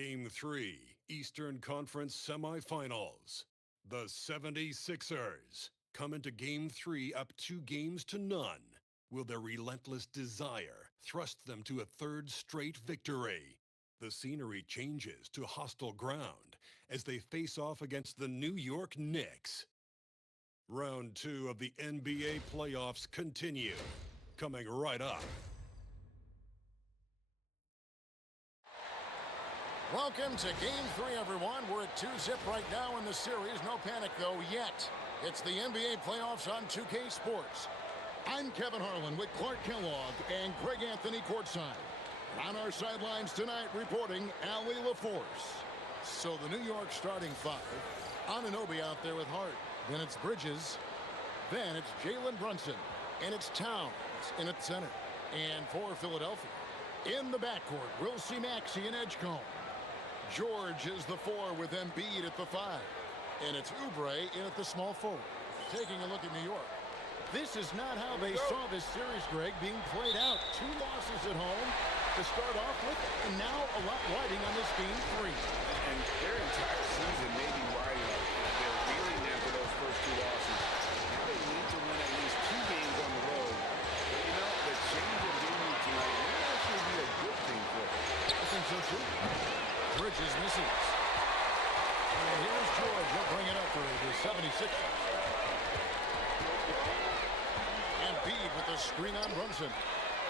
Game 3, Eastern Conference Semifinals. The 76ers come into Game 3 up 2-0. Will their relentless desire thrust them to a third straight victory? The scenery changes to hostile ground as they face off against the New York Knicks. Round 2 of the NBA playoffs continue. Coming right up. Welcome to Game 3, everyone. We're at 2-0 right now in the series. No panic, though, yet. It's the NBA playoffs on 2K Sports. I'm Kevin Harlan with Clark Kellogg and Greg Anthony courtside. On our sidelines tonight, reporting Ali LaForce. So the New York starting five. Anunoby out there with Hart. Then it's Bridges. Then it's Jalen Brunson. And it's Towns in at center. And for Philadelphia, in the backcourt, we'll see Maxey and Edgecombe. George is the 4 with Embiid at the 5. And it's Oubre in at the small forward. Taking a look at New York. This is not how they saw this series, Greg, being played out. 2 losses at home to start off with, and now a lot riding on this Game 3. And their entire season may be riding on. They're reeling after those first 2 losses. Now they need to win at least 2 games on the road. But you know, the change of venue tonight may actually be a good thing for them. I think so, too. Bridges misses. And here's George. He'll bring it up for the 76ers. Embiid with the screen on Brunson.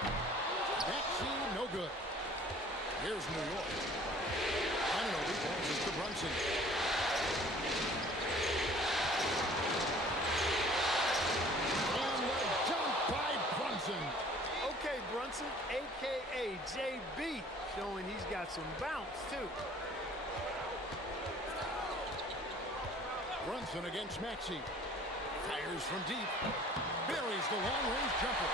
Maxey, no good. Here's New York. Anunoby passes to Brunson. And the dunk by Brunson. Okay, Brunson, a.k.a. JB, showing he's got some bounce, too. Brunson against Maxey. Fires from deep. Buries the long-range jumper.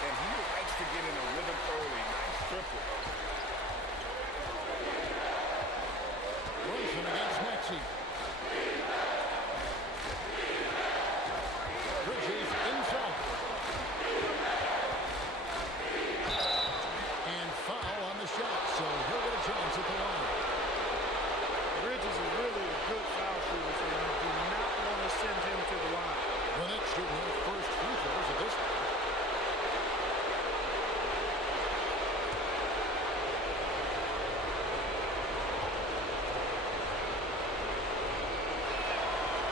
And he likes to get in a rhythm early. Nice triple. Brunson against Maxey. Bridges inside. And foul on the shot, so he'll get a chance at the line. Bridges is really a good foul shooter, so you do not want to send him to the line. The Knicks shooting their first free throws of this one.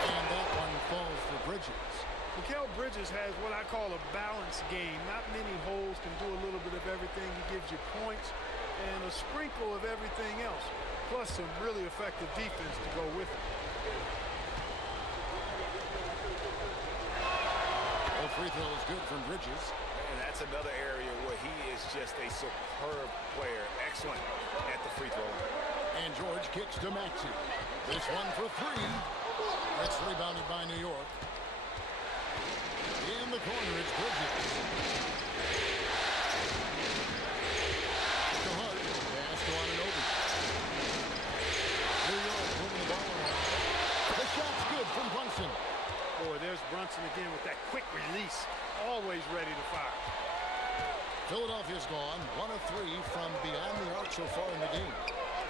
And that one falls for Bridges. Mikal Bridges has what I call a balanced game. Not many holes, can do a little bit of everything. He gives you points and a sprinkle of everything else, plus some really effective defense to go with it. Well, free throw is good from Bridges. And that's another area where he is just a superb player. Excellent at the free throw. And George kicks to Maxey. This one for 3. It's rebounded by New York. In the corner, it's Bridges. To Hart. Pass to Anunoby. New York moving the ball around. The shot's good from Brunson. Boy, there's Brunson again with that quick release. Always ready to fire. Philadelphia's gone 1 of 3 from beyond the arc so far in the game.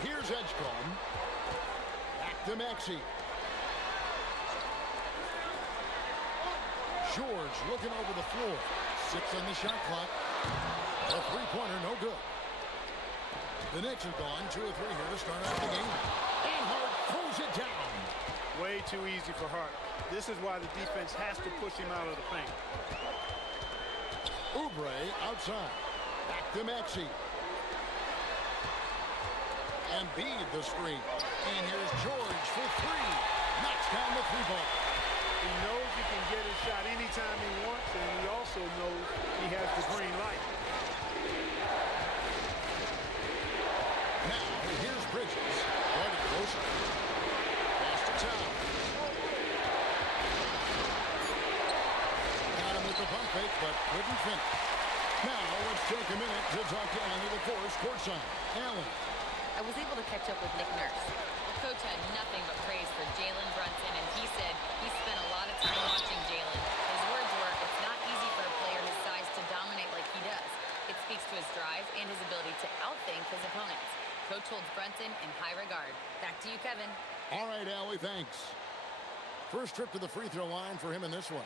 Here's Edgecombe. Back to Maxey. George looking over the floor. 6 on the shot clock. A three-pointer, no good. The Knicks have gone 2 of 3 here to start out the game. And Hart throws it down. Way too easy for Hart. This is why the defense has to push him out of the paint. Oubre outside. Back to Maxey. Embiid the screen. And here's George for 3. Knocks down the 3-ball. He knows he can get his shot anytime he wants, and he also knows he has the green light. Now, here's Bridges. Running closer. Pass to Towns. Got him with the pump fake, but couldn't finish. Now, let's take a minute to talk to Ali LaForce courtside. Allen. I was able to catch up with Nick Nurse. The coach had nothing but praise for Jalen Brunson, and he said he spent a lot of time watching Jalen. His words were, it's not easy for a player his size to dominate like he does. It speaks to his drive and his ability to outthink his opponents. Coach holds Brunson in high no, he thanks. First trip to the free throw line for him in this one.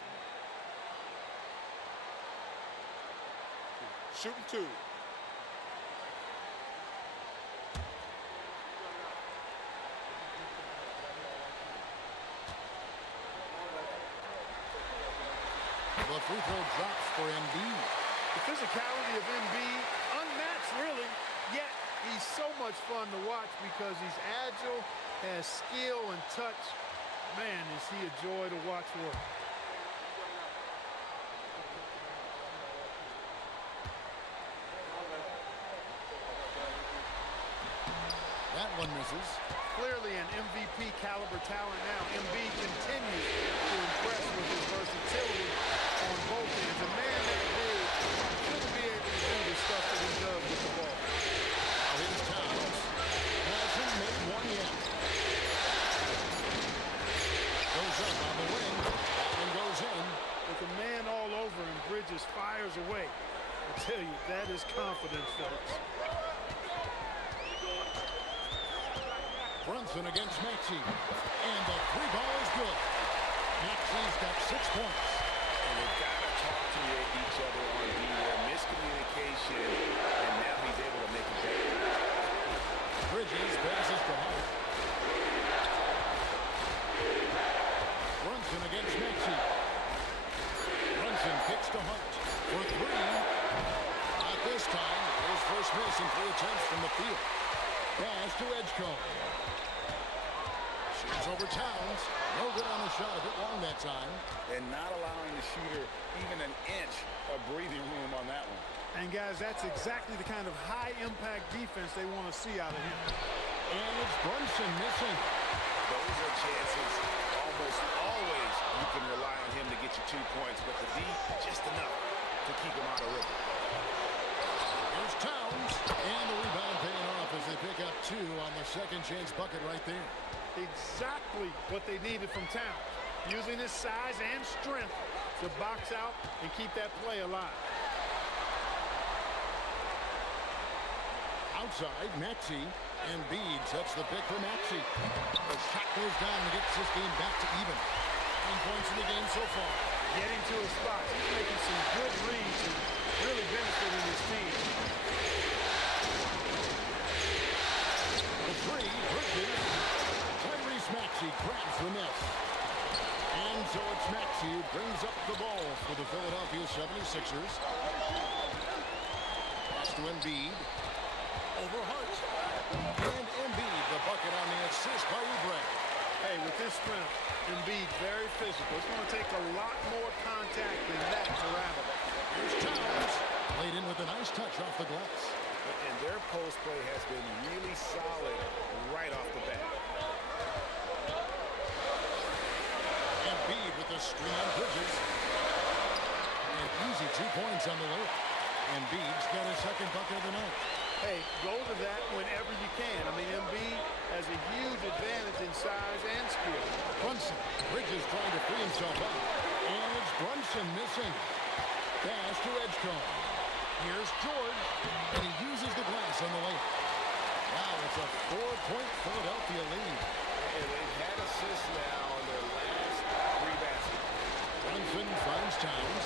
Shooting two. The free throw drops for Embiid. The physicality of Embiid, unmatched really, yet he's so much fun to watch because he's agile, has skill and touch. Man, is he a joy to watch work. That one misses. Clearly an MVP caliber talent now. Embiid continues to impress with his versatility on both ends. A man that big shouldn't be able to do the stuff that he does with the ball. Now here's Towns. Hasn't made one yet. Goes up on the wing. That one goes in. With a man all over him, Bridges fires away. I tell you, that is confidence, folks. Brunson against Maxey. And the three ball is good. Maxey's got 6 points. And they've got to talk to each other on D. Miscommunication, and now he's able to make it better. Bridges passes to Hart. Brunson against Maxey. Brunson kicks to Hart for three. Not this time. His first miss in 3 attempts from the field. Pass to Edgecombe. Shoots over Towns. No good on the shot. A bit long that time. And not allowing the shooter even an inch of breathing room on that one. And guys, that's exactly the kind of high-impact defense they want to see out of him. And it's Brunson missing. Those are chances. Almost always you can rely on him to get you 2 points, but the D, just enough to keep him out of rhythm. Here's Towns. And the rebound paying off as they pick up 2 on the second chance bucket right there. Exactly what they needed from Towns. Using his size and strength to box out and keep that play alive. Outside, Maxey. Embiid sets the pick for Maxey. The shot goes down and gets this game back to even. 9 points in the game so far. Getting to his spot. He's making some good reads and really benefiting his team. The three, Bridges. Tyrese Maxey grabs the miss. And so it's Maxey who brings up the ball for the Philadelphia 76ers. Pass to Embiid. Over Hart. And Embiid, the bucket on the assist by Oubre. Hey, with this strength, Embiid very physical. It's going to take a lot more contact than that to rattle. Here's Towns. Played in with a nice touch off the glass. And their post play has been really solid right off the bat. Embiid with the screen on Bridges. An easy 2 points on the layup. Embiid's got his second bucket of the night. Hey, go to that whenever you can. I mean, Embiid has a huge advantage in size and skill. Brunson. Bridges trying to free himself up. And it's Brunson missing. Pass to Edgecombe. Here's George. And he uses the glass on the layup. Wow, it's a 4-point Philadelphia lead. And they've had assists now on their last 3 baskets. Brunson finds Towns.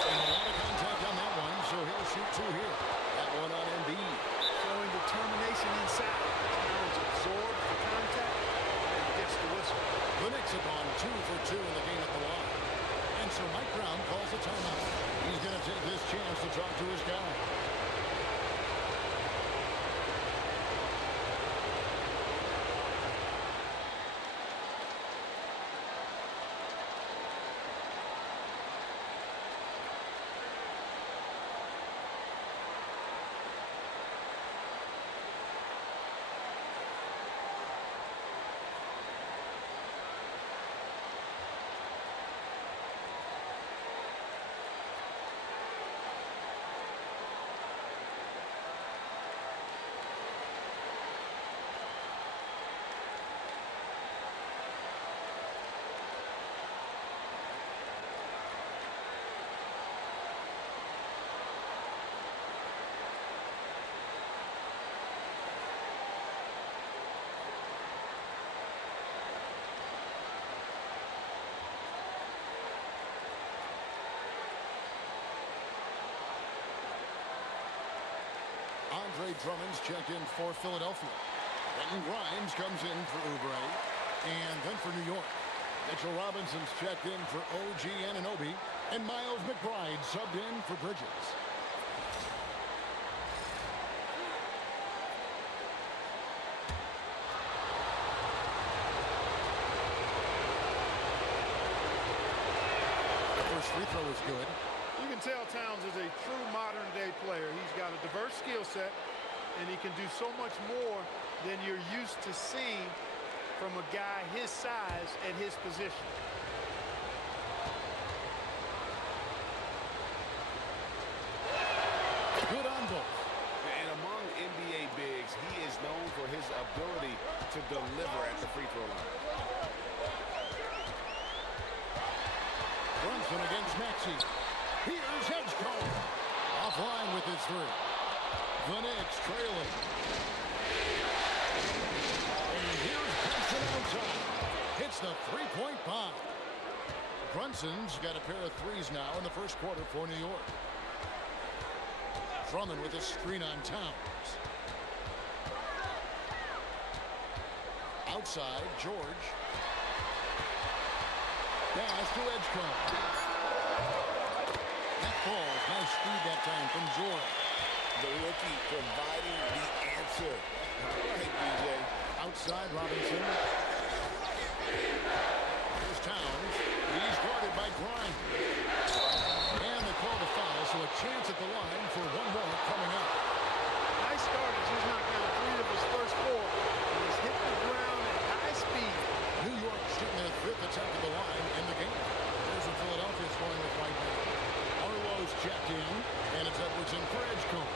And a lot of contact on that one, so he'll shoot 2 here. That one on Embiid. Showing determination inside. Towns absorbs the contact and gets the whistle. The Knicks have gone 2 for 2 in the game at the line. And so Mike Brown calls a timeout. He's going to take this chance to talk to his guy. Drummond's checked in for Philadelphia. Quentin Grimes comes in for Oubre. And then for New York, Mitchell Robinson's checked in for OG Anunoby. And Miles McBride subbed in for Bridges. First free throw is good. You can tell Towns is a true modern-day player. He's got a diverse skill set, and he can do so much more than you're used to seeing from a guy his size at his position. Good on both. And among NBA bigs, he is known for his ability to deliver at the free throw line. Brunson against Maxey. Here's Edgecombe. Offline with his three. The Knicks trailing. And here's Brunson outside. Hits the three-point bomb. Brunson's got a pair of threes now in the first quarter for New York. Drummond with a screen on Towns. Outside, George. Pass to Edgecombe. That falls. Nice speed that time from George. The rookie providing the answer. All right, DJ. Outside, Robinson. Here's Towns. He's guarded by Grimes. And they call the foul, so a chance at the line for one more coming up. Nice start as he's knocked down 3 of his first 4. And he's hit the ground at high speed. New York shooting their 5th attempt at the line in the game. There's what Philadelphia scoring with right now. Arlo's checked in, and it's Edwards in for Edgecombe.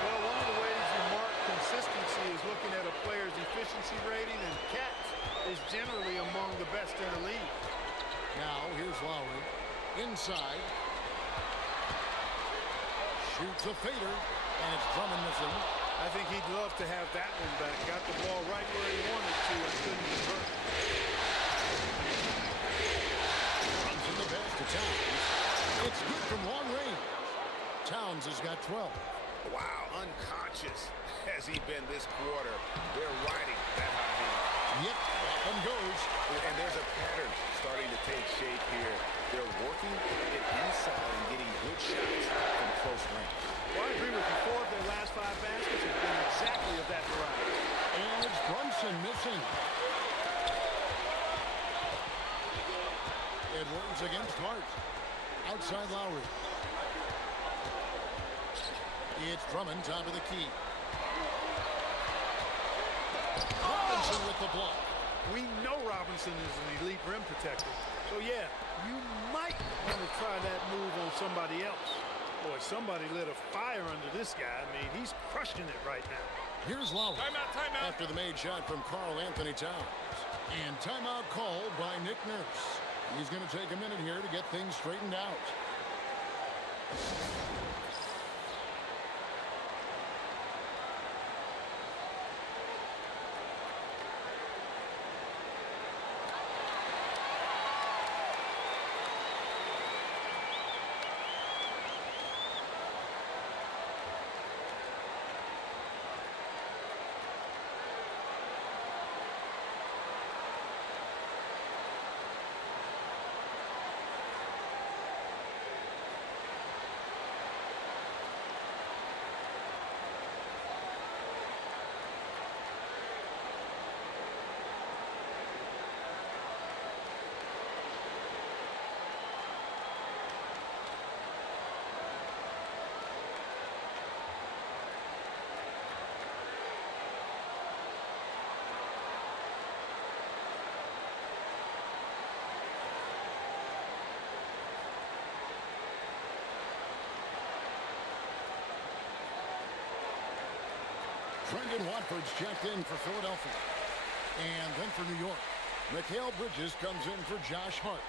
Well, one of the ways you mark consistency is looking at a player's efficiency rating, and Cats is generally among the best in the league. Now, here's Lowry. Inside. Shoots a fader, and it's Drummond missing. I think he'd love to have that one back. Got the ball right where he wanted to and couldn't convert. Runs in the pass to Towns. It's good from long range. Towns has got 12. Wow, unconscious has he been this quarter. They're riding that hot hand. Yep, that one goes. And there's a pattern starting to take shape here. They're working to get inside and getting good shots from close range. Well, I agree with you. 4 of their last 5 baskets have been exactly of that variety. And it's Brunson missing. Edwards against Hart. Outside Lowry. It's Drummond, top of the key. Robinson with the block. We know Robinson is an elite rim protector. So, yeah, you might want to try that move on somebody else. Boy, somebody lit a fire under this guy. I mean, he's crushing it right now. Here's Lowry. Timeout. After the made shot from Karl Anthony Towns. And timeout called by Nick Nurse. He's going to take a minute here to get things straightened out. Brendan Watford's checked in for Philadelphia. And then for New York, Mikal Bridges comes in for Josh Hart.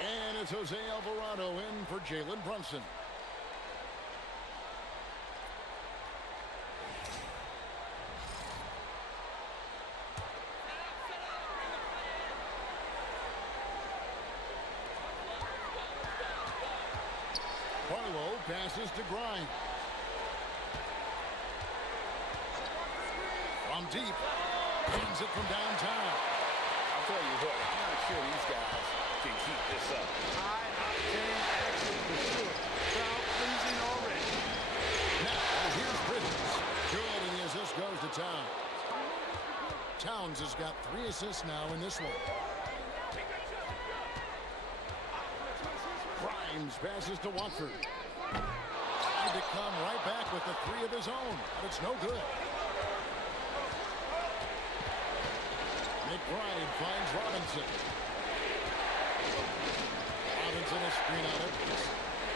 And it's Jose Alvarado in for Jalen Brunson. Barlow passes to Grimes. From deep. Hands it from downtown. I'll tell you what, I'm not sure these guys can keep this up. High-octane action for sure. Crowd pleasing already. Now, here's Bridges. Good, and the assist goes to Towns. Towns has got 3 assists now in this one. Grimes passes to Watford. Tried to come right back with the 3 of his own, but it's no good. McBride finds Robinson. Robinson is screen on it.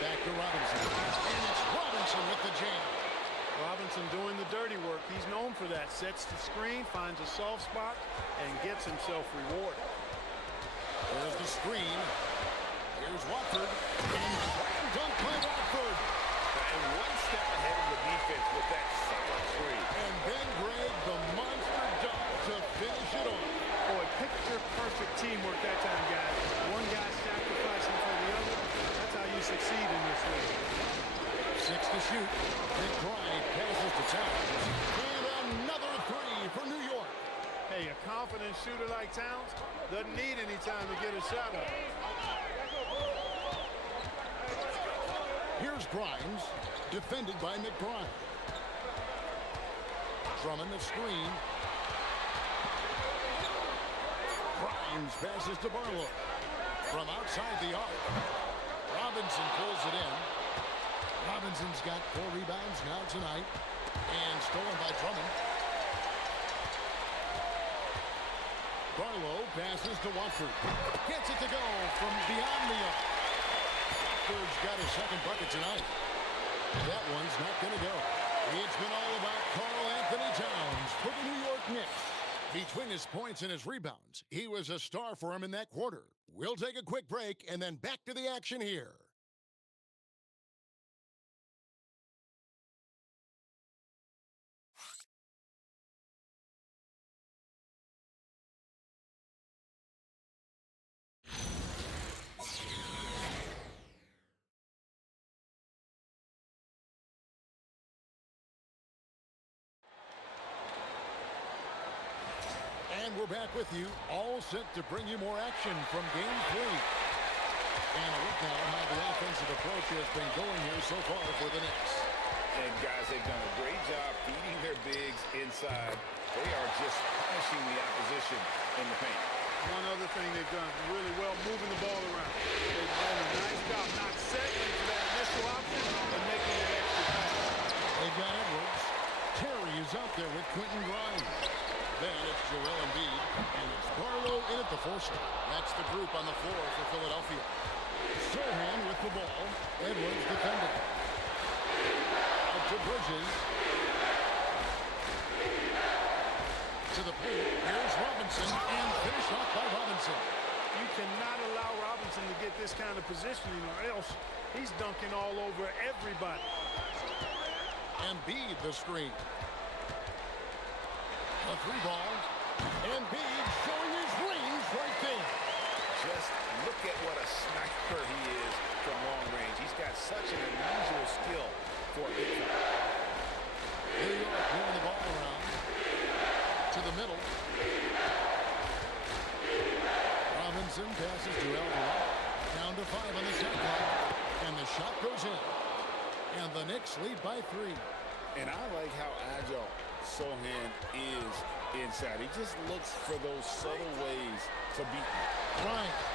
Back to Robinson. And it's Robinson with the jam. Robinson doing the dirty work. He's known for that. Sets the screen, finds a soft spot, and gets himself rewarded. There's the screen. Here's Watford. And slam dunk by Watford. And one step ahead of the defense with that second three. And then Greg, the monster dunk to finish it off. Boy, picture-perfect teamwork that time, guys. One guy sacrificing for the other. That's how you succeed in this league. 6 to shoot. McBride passes to Towns. And another 3 for New York. Hey, a confident shooter like Towns doesn't need any time to get a shot up. Here's Grimes, defended by McBride. Drummond the screen. Grimes passes to Barlow. From outside the arc, Robinson pulls it in. Robinson's got 4 rebounds now tonight. And stolen by Drummond. Barlow passes to Watford. Gets it to go from beyond the arc. Watford's got his second bucket tonight. That one's not going to go. It's been all about Karl Anthony Towns for the New York Knicks. Between his points and his rebounds, he was a star for him in that quarter. We'll take a quick break and then back to the action here. And we're back with you, all set to bring you more action from Game 3. And a look now at how the offensive approach has been going here so far for the Knicks. And guys, they've done a great job feeding their bigs inside. They are just punishing the opposition in the paint. One other thing they've done really well, moving the ball around. They've done a nice job not settling for that initial option and making that extra pass. They've got Edwards. Terry is out there with Quentin Grimes. Then it's Joel Embiid, and it's Barlow in at the 4 slot. That's the group on the floor for Philadelphia. Sohan with the ball. Edwards defending. Out to Bridges. To the paint. Here's Robinson, and finished off by Robinson. You cannot allow Robinson to get this kind of positioning, or else he's dunking all over everybody. Embiid the screen. A 3 ball. Embiid showing his range right there. Just look at what a sniper he is from long range. He's got such an unusual skill for a big guy. New York moving the ball around. To the middle. Robinson passes to Elvira. Down to 5 on the shot clock. And the shot goes in. And the Knicks lead by 3. And I like how agile Sohan is inside. He just looks for those subtle ways to beat him. Grimes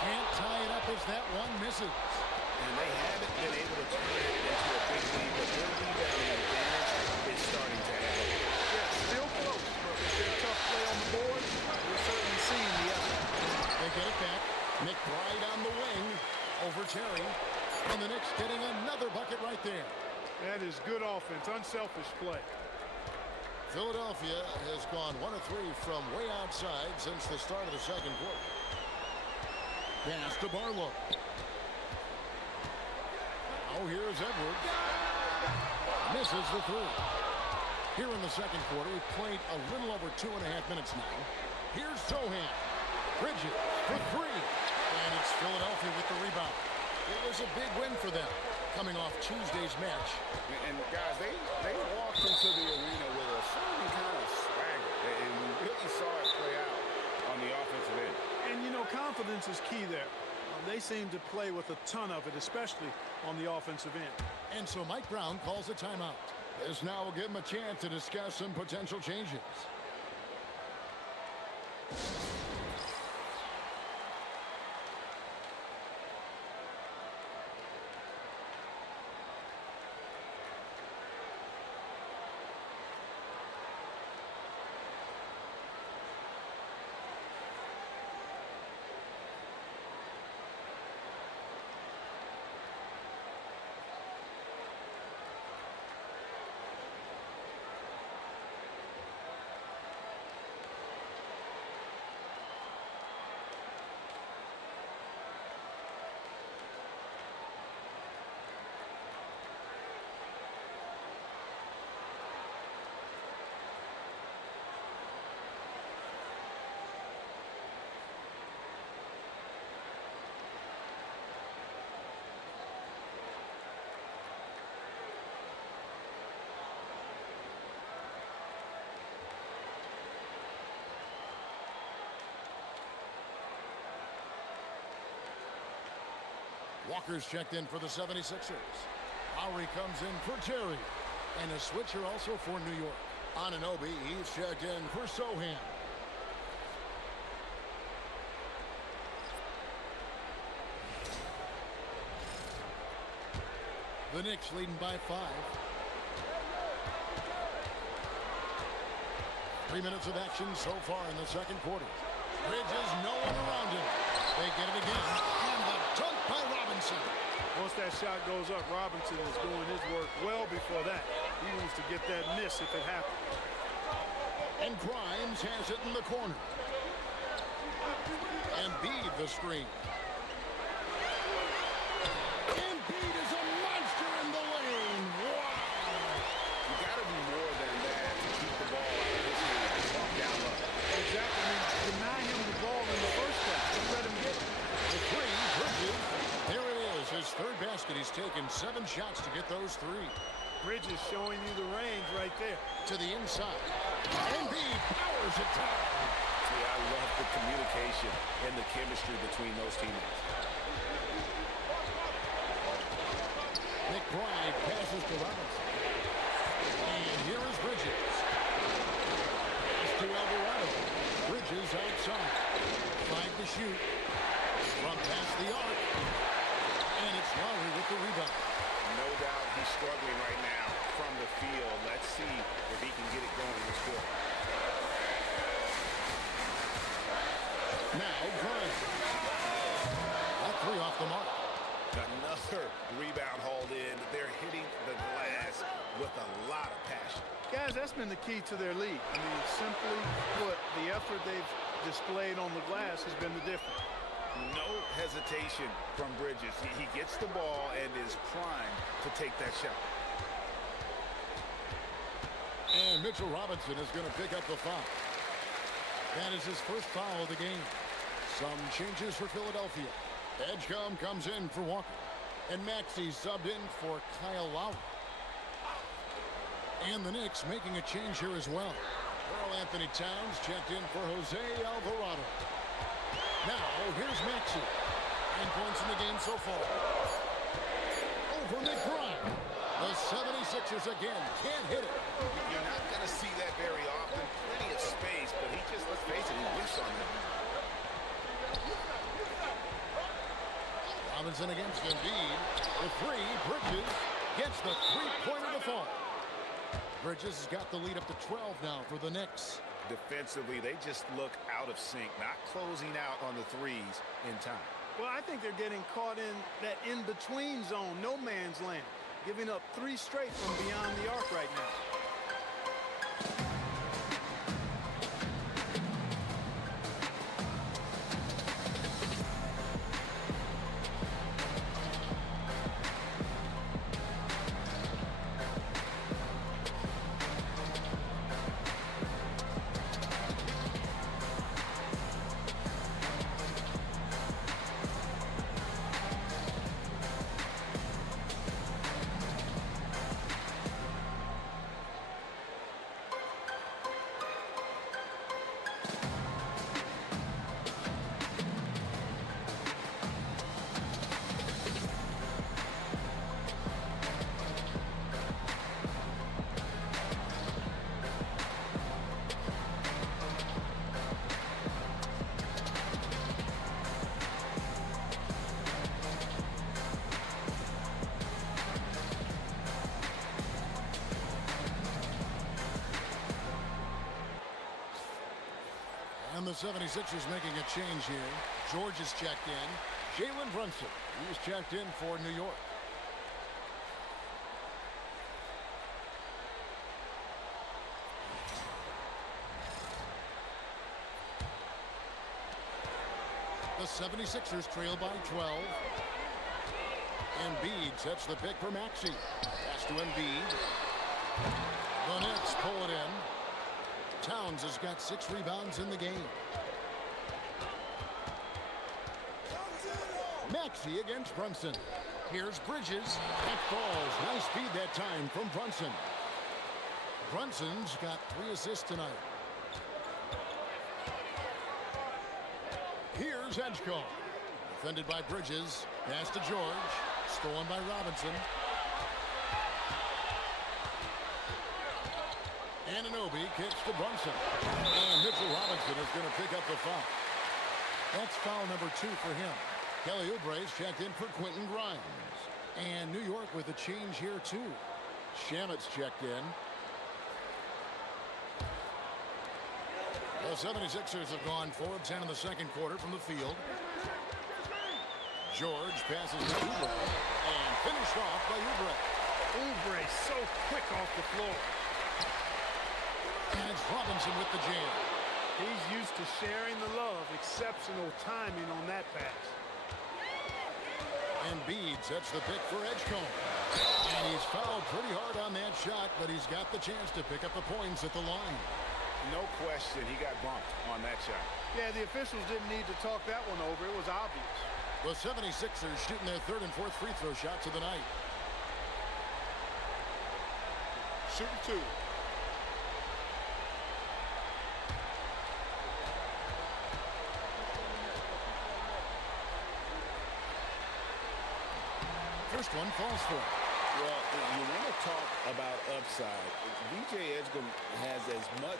can't tie it up as that one misses. And they haven't been able to turn it into a big lead, but their rebounding advantage is starting to add up. Yeah, still close, but with their tough play on the board, we're certainly seeing the effort. They get it back. McBride on the wing over Terry. And the Knicks getting another bucket right there. That is good offense, unselfish play. Philadelphia has gone 1 of 3 from way outside since the start of the second quarter. Pass to Barlow. Now here's Edwards. Misses the 3. Here in the second quarter, we've played a little over 2.5 minutes now. Here's Sohan. Bridges for 3. And it's Philadelphia with the rebound. It was was a big win for them, coming off Tuesday's match. And guys, they walked into the arena with a certain kind of swagger, and we really saw it play out on the offensive end. And, you know, confidence is key there. They seem to play with a ton of it, especially on the offensive end. And so Mike Brown calls a timeout. This now will give him a chance to discuss some potential changes. Walker's checked in for the 76ers. Lowry comes in for Terry. And a switcher also for New York. Anunoby, he's checked in for Sohan. The Knicks leading by 5. 3 minutes of action so far in the second quarter. Bridges, no one around him. They get it again. And the dunk by Robinson. Once that shot goes up, Robinson is doing his work well before that. He wants to get that miss if it happens. And Grimes has it in the corner. Embiid the screen. Embiid is a monster in the lane. Wow. You got to do more than that to keep the ball out of his hands down low. Exactly. I mean, deny him the ball in the first place. Don't let him get it. The three, Bridges. There it is, his third basket. He's taken 7 shots to get those 3. Bridges showing you the range right there. To the inside. Embiid powers it down. Yeah, I love the communication and the chemistry between those teammates. McBride passes to Robinson. And here is Bridges. Pass to Alvarado. Bridges outside. 5 to shoot. From past the arc. And it's Lowry with the rebound. No doubt he's struggling right now from the field. Let's see if he can get it going this quarter. Now Grimes. That 3 off the mark. Another rebound hauled in. They're hitting the glass with a lot of passion. Guys, that's been the key to their lead. I mean, simply put, the effort they've displayed on the glass has been the difference. No hesitation from Bridges. He gets the ball and is primed to take that shot. And Mitchell Robinson is going to pick up the foul. That is his first foul of the game. Some changes for Philadelphia. Edgecombe comes in for Walker. And Maxey subbed in for Kyle Lowry. And the Knicks making a change here as well. Earl Anthony Towns checked in for Jose Alvarado. Now, here's Maxey. 9 points in the game so far. Over McBride. The 76ers again can't hit it. You're not going to see that very often. Plenty of space, but he just, let's face it, he whiffs on that. Robinson against Embiid. The 3, Bridges gets the 3-pointer to fall. Bridges has got the lead up to 12 now for the Knicks. Defensively, they just look out of sync, not closing out on the threes in time. Well, I think they're getting caught in that in-between zone, no man's land, giving up 3 straight from beyond the arc right now. the 76ers making a change here. George is checked in. Jalen Brunson, he's checked in for New York. The 76ers trail by 12. Embiid sets the pick for Maxey. Pass to Embiid. The Knicks pull it in. Towns has got 6 rebounds in the game. Maxey against Brunson. Here's Bridges. That falls. Nice speed that time from Brunson. Brunson's got 3 assists tonight. Here's Edgecombe. Defended by Bridges. Pass to George. Stolen by Robinson. Anunoby kicks to Brunson. And Mitchell Robinson is going to pick up the foul. That's foul number 2 for him. Kelly Oubre's checked in for Quentin Grimes. And New York with a change here too. Shamet's checked in. The 76ers have gone 4 of 10 in the second quarter from the field. George passes to Oubre. And finished off by Oubre. Oubre so quick off the floor. And it's Robinson with the jam. He's used to sharing the love. Exceptional timing on that pass. Embiid sets the pick for Edgecombe. And he's fouled pretty hard on that shot, but he's got the chance to pick up the points at the line. No question, he got bumped on that shot. Yeah, the officials didn't need to talk that one over. It was obvious. The 76ers shooting their 3rd and 4th free throw shots of the night. Shooting 2. First one falls for him. Well, you want to talk about upside. VJ Edgecombe has as much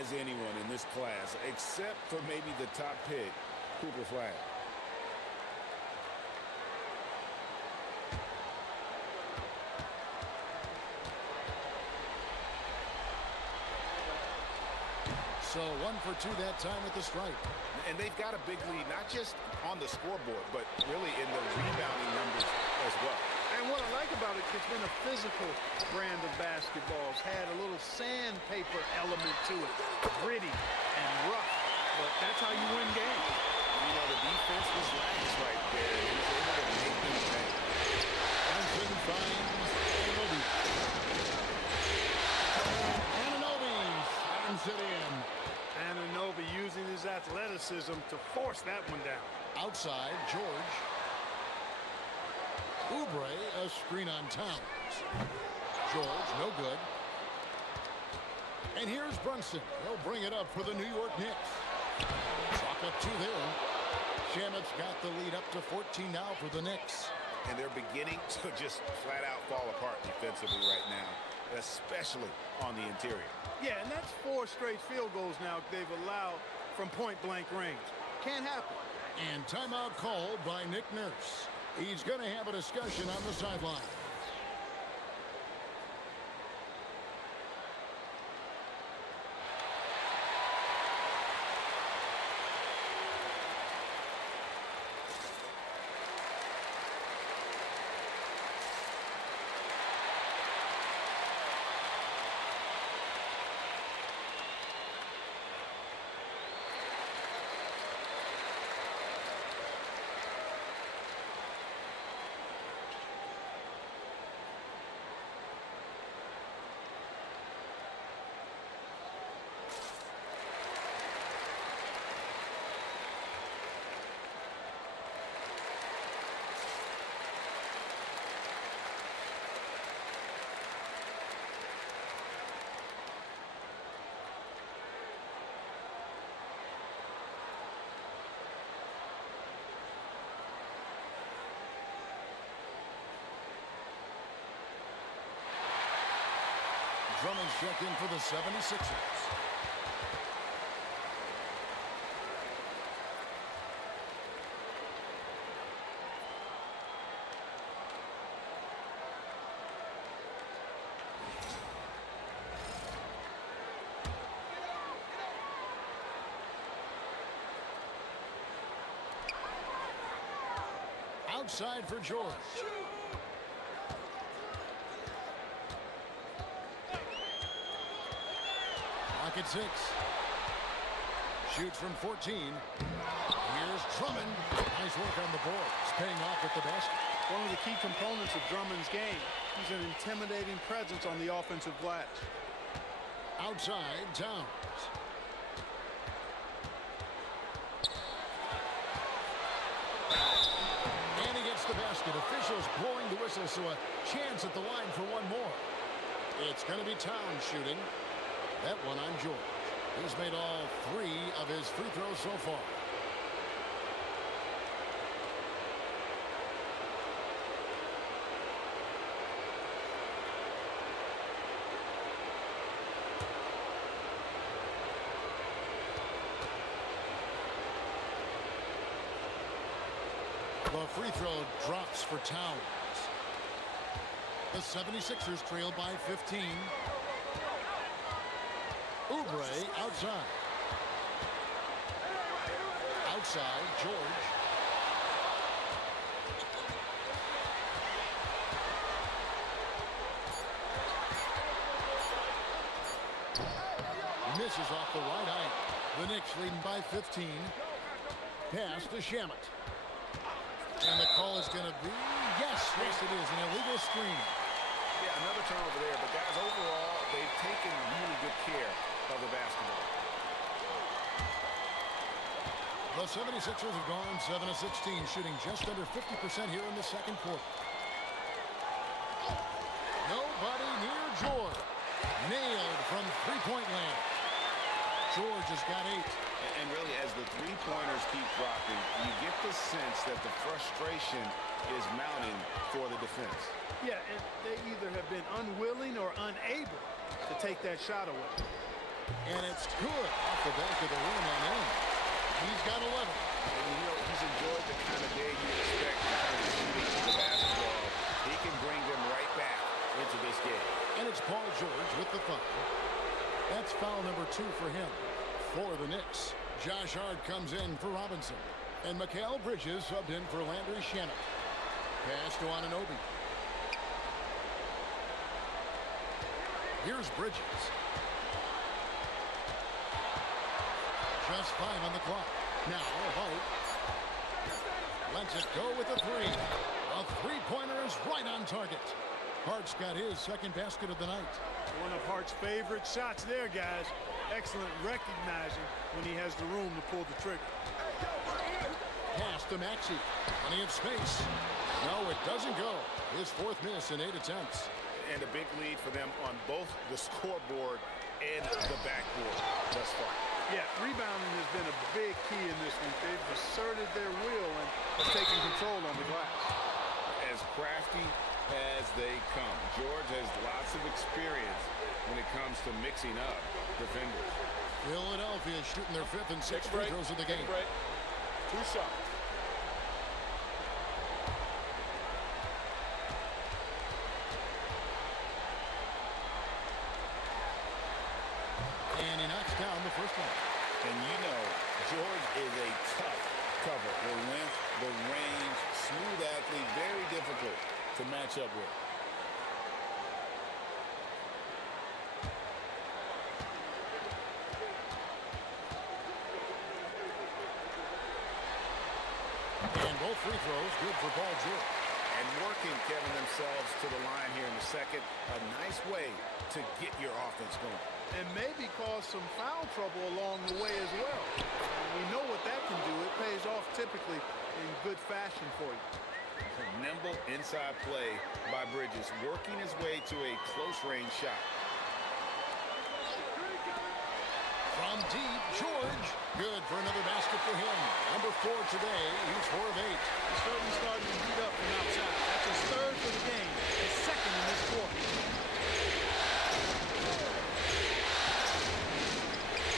as anyone in this class, except for maybe the top pick, Cooper Flag. So 1 for 2 that time at the stripe. And they've got a big lead, not just on the scoreboard, but really in the rebounding numbers as well. And what I like about it, it's been a physical brand of basketball. It's had a little sandpaper element to it. Gritty and rough. But that's how you win games. You know, the defense was lax right there. He was able to make them pay. Brunson finds Anunoby. Anunoby slams it in. Anunoby using his athleticism to force that one down. Outside, George. Oubre, a screen on Towns. George, no good. And here's Brunson. He'll bring it up for the New York Knicks. Clock up 2 there. Shamet's got the lead up to 14 now for the Knicks. And they're beginning to just flat out fall apart defensively right now, especially on the interior. Yeah, and that's 4 straight field goals now they've allowed from point-blank range. Can't happen. And timeout called by Nick Nurse. He's going to have a discussion on the sideline. Drummond's checked in for the 76ers. outside for George. Clock at 6. Shoots from 14. Here's Drummond. Nice work on the board. It's paying off at the basket. One of the key components of Drummond's game. He's an intimidating presence on the offensive glass. Outside, Towns. And he gets the basket. Officials blowing the whistle, so a chance at the line for one more. It's going to be Towns shooting. That one on George. He's made all 3 of his free throws so far. The free throw drops for Towns. The 76ers trail by 15. Oubre outside. Outside, George. Misses off the right eye. The Knicks leading by 15. Pass to Shamet. And the call is going to be, yes, it is, an illegal screen. Yeah, another turnover there. But, guys, overall, they've taken really good care of the basketball. The 76ers have gone 7 of 16, shooting just under 50% here in the second quarter. Nobody near George. Nailed from three-point land. George has got 8. And really, as the three-pointers keep dropping, you get the sense that the frustration is mounting for the defense. Yeah, and they either have been unwilling or unable to take that shot away. And it's good off the back of the rim on end. He's got 11. And you know, he's enjoyed the kind of day you expect in terms of shooting the basketball. He can bring them right back into this game. And it's Paul George with the foul. That's foul number 2 for him. For the Knicks, Josh Hart comes in for Robinson. And Mikal Bridges subbed in for Landry Shamet. Pass to Anunoby. Here's Bridges. Just 5 on the clock. Now, Hart lets it go with a 3. A three-pointer is right on target. Hart's got his second basket of the night. One of Hart's favorite shots there, guys. Excellent recognizing when he has the room to pull the trigger. Pass to Maxey. Plenty of space. No, it doesn't go. His 4th miss in 8 attempts. And a big lead for them on both the scoreboard and the backboard thus far. Yeah, rebounding has been a big key in this one. They've asserted their will and taken control on the glass. As crafty as they come. George has lots of experience when it comes to mixing up defenders. Philadelphia shooting their 5th and 6th free throws of the game. 2 shots. And he knocks down the first one. And you know, George is a tough cover. The length, the range, smooth athlete, very difficult to match up with. And both free throws good for Paul George. And working, Kevin, themselves to the line here in the second. A nice way to get your offense going. And maybe cause some foul trouble along the way as well. We know what that can do. It pays off typically in good fashion for you. Nimble inside play by Bridges, working his way to a close-range shot. From deep, George. Good for another basket for him. Number 4 today. He's 4 of 8. He's certainly starting to heat up from outside. That's his 3rd for the game. His 2nd in this quarter.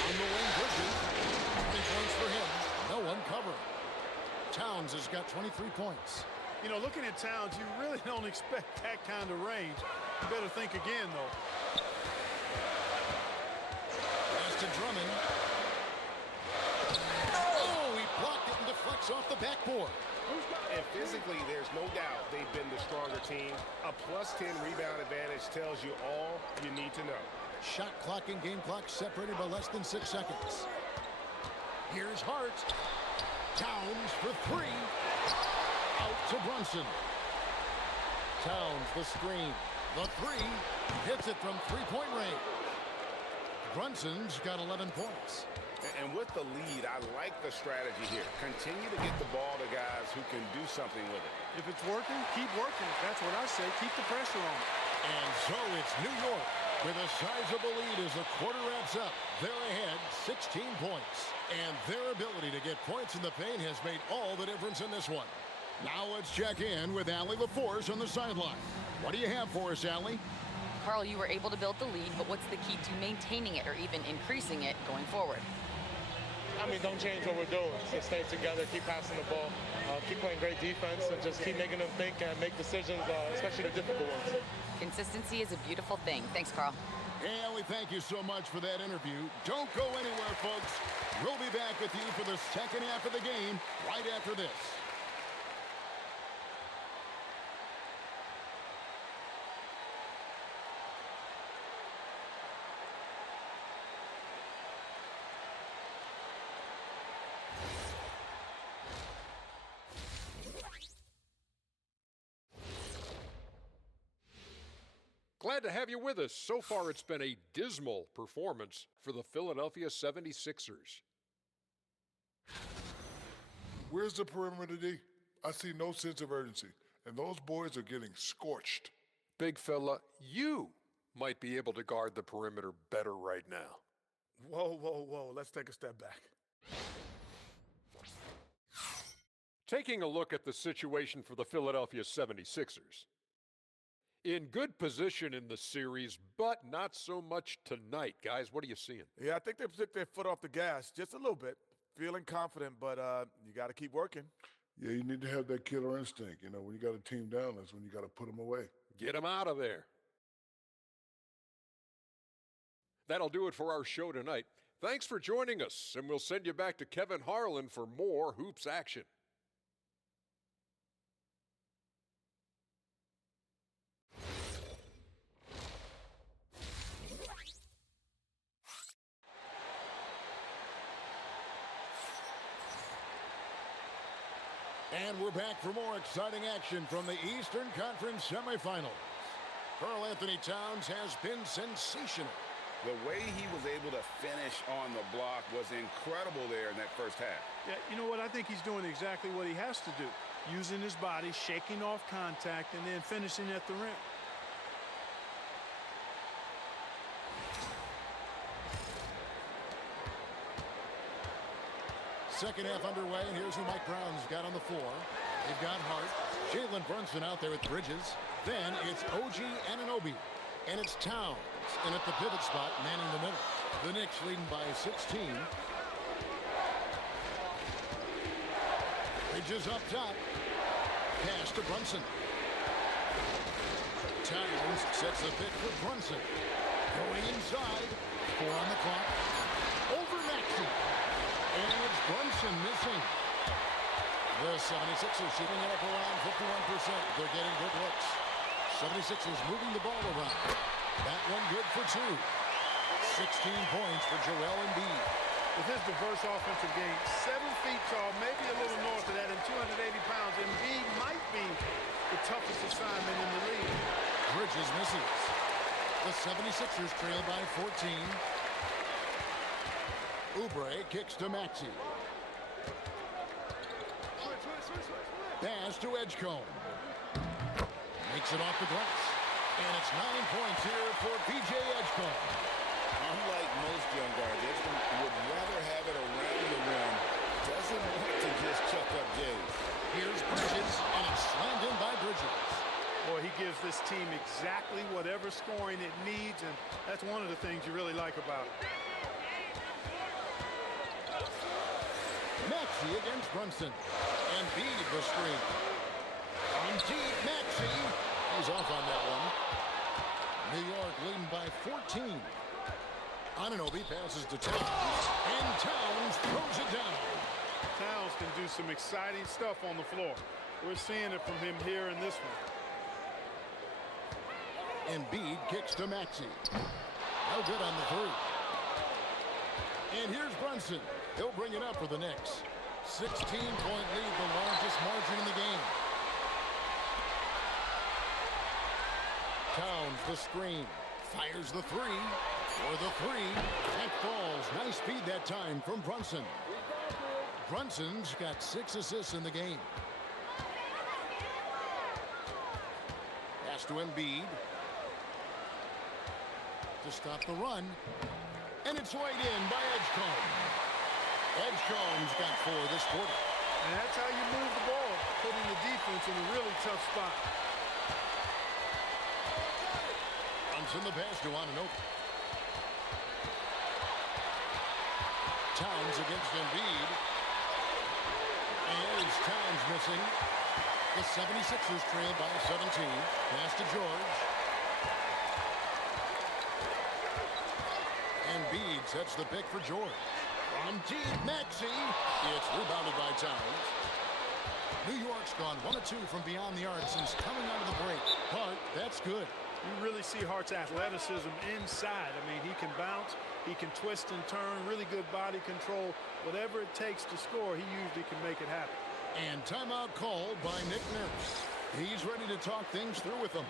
On the wing, Bridges. 20 points for him. No one covering. Towns has got 23 points. You know, looking at Towns, you really don't expect that kind of range. You better think again, though. Pass to Drummond. Oh, he blocked it and deflects off the backboard. And physically, there's no doubt they've been the stronger team. A +10 rebound advantage tells you all you need to know. Shot clock and game clock separated by less than 6 seconds. Here's Hart. Towns for 3. Out to Brunson. Towns, the screen. The 3. Hits it from three-point range. Brunson's got 11 points. And with the lead, I like the strategy here. Continue to get the ball to guys who can do something with it. If it's working, keep working. That's what I say. Keep the pressure on. And so it's New York with a sizable lead as the quarter wraps up. They're ahead 16 points. And their ability to get points in the paint has made all the difference in this one. Now let's check in with Allie LaForce on the sideline. What do you have for us, Allie? Carl, you were able to build the lead, but what's the key to maintaining it or even increasing it going forward? I mean, don't change what we're doing. Just stay together, keep passing the ball, keep playing great defense, and just keep making them think and make decisions, especially the difficult ones. Consistency is a beautiful thing. Thanks, Carl. Hey, Allie, thank you so much for that interview. Don't go anywhere, folks. We'll be back with you for the second half of the game right after this. Glad to have you with us. So far, it's been a dismal performance for the Philadelphia 76ers. Where's the perimeter, D? I see no sense of urgency, and those boys are getting scorched. Big fella, you might be able to guard the perimeter better right now. Whoa. Let's take a step back. Taking a look at the situation for the Philadelphia 76ers. In good position in the series, but not so much tonight. Guys, what are you seeing? Yeah, I think they took their foot off the gas just a little bit. Feeling confident, but you got to keep working. Yeah, you need to have that killer instinct. You know, when you got a team down, that's when you got to put them away. Get them out of there. That'll do it for our show tonight. Thanks for joining us, and we'll send you back to Kevin Harlan for more hoops action. And we're back for more exciting action from the Eastern Conference semifinals. Karl Anthony Towns has been sensational. The way he was able to finish on the block was incredible there in that first half. Yeah, you know what? I think he's doing exactly what he has to do. Using his body, shaking off contact, and then finishing at the rim. Second half underway, and here's who Mike Brown's got on the floor. They've got Hart, Jalen Brunson out there with Bridges. Then it's OG Anunoby, and it's Towns. And at the pivot spot, manning the middle. The Knicks leading by 16. Bridges up top. Pass to Brunson. Towns sets the pick for Brunson. Going inside. 4 on the clock. Over Maxey. And it's Brunson missing. The 76ers shooting it up around 51%. They're getting good looks. 76ers moving the ball around. That one good for 2. 16 points for Joel Embiid. With his diverse offensive game, 7 feet tall, maybe a little north of that, and 280 pounds, Embiid might be the toughest assignment in the league. Bridges misses. The 76ers trail by 14. Oubre kicks to Maxey. Pass to Edgecombe. Makes it off the glass. And it's 9 points here for P.J. Edgecombe. Unlike most young guards, Edgecombe would rather have it around the rim. Doesn't want to just chuck up Jays. Here's Bridges, and it's slammed in by Bridges. Boy, he gives this team exactly whatever scoring it needs, and that's one of the things you really like about it. Maxey against Brunson. And Embiid the screen. On deep, Maxey. He's off on that one. New York leading by 14. Anunoby passes to Towns. And Towns throws it down. Towns can do some exciting stuff on the floor. We're seeing it from him here in this one. Embiid kicks to Maxey. No good on the three. And here's Brunson. He'll bring it up for the Knicks. 16-point lead, the largest margin in the game. Towns the screen. Fires the three. For the three. That falls. Nice speed that time from Brunson. Brunson's got 6 assists in the game. Pass to Embiid. To stop the run. And it's laid in by Edgecombe. Edgecombe's got 4 this quarter. And that's how you move the ball, putting the defense in a really tough spot. Brunson the pass to Anunoby. Towns against Embiid. And Towns missing. The 76ers trail by 17. Pass to George. Embiid sets the pick for George. From deep, Maxey. It's rebounded by Towns. New York's gone 1 of 2 from beyond the arc since coming out of the break. Hart, that's good. You really see Hart's athleticism inside. I mean, he can bounce, he can twist and turn, really good body control. Whatever it takes to score, he usually can make it happen. And timeout called by Nick Nurse. He's ready to talk things through with them.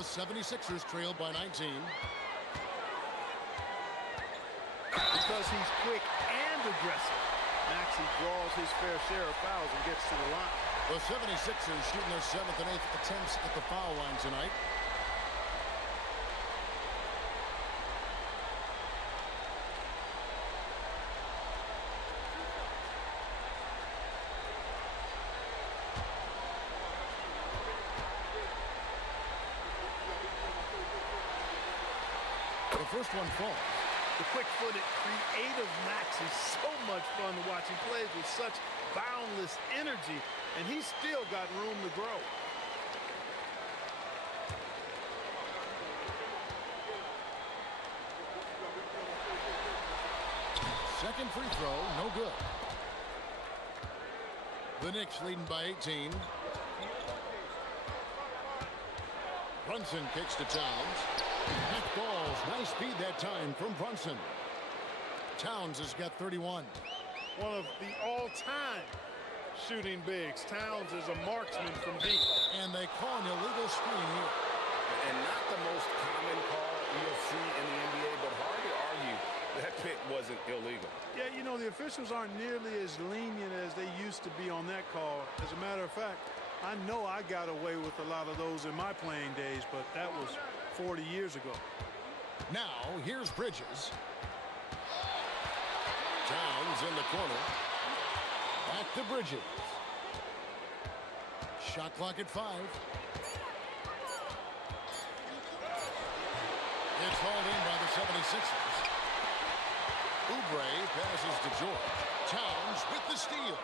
The 76ers trailed by 19. Because he's quick and aggressive, Maxey draws his fair share of fouls and gets to the line. The 76ers shooting their 7th and 8th attempts at the foul line tonight. The first one falls. The quick-footed, creative Maxey is so much fun to watch. He plays with such boundless energy, and he's still got room to grow. Second free throw, no good. The Knicks leading by 18. Brunson kicks to Towns. That falls. Nice speed that time from Brunson. Towns has got 31. One of the all-time shooting bigs. Towns is a marksman from deep. And they call an illegal screen here. And not the most common call you'll see in the NBA, but hard to argue that pick wasn't illegal. Yeah, you know, the officials aren't nearly as lenient as they used to be on that call. As a matter of fact, I know I got away with a lot of those in my playing days, but that was 40 years ago. Now, here's Bridges. Towns in the corner. Back to Bridges. Shot clock at 5. It's hauled in by the 76ers. Oubre passes to George. Towns with the steal.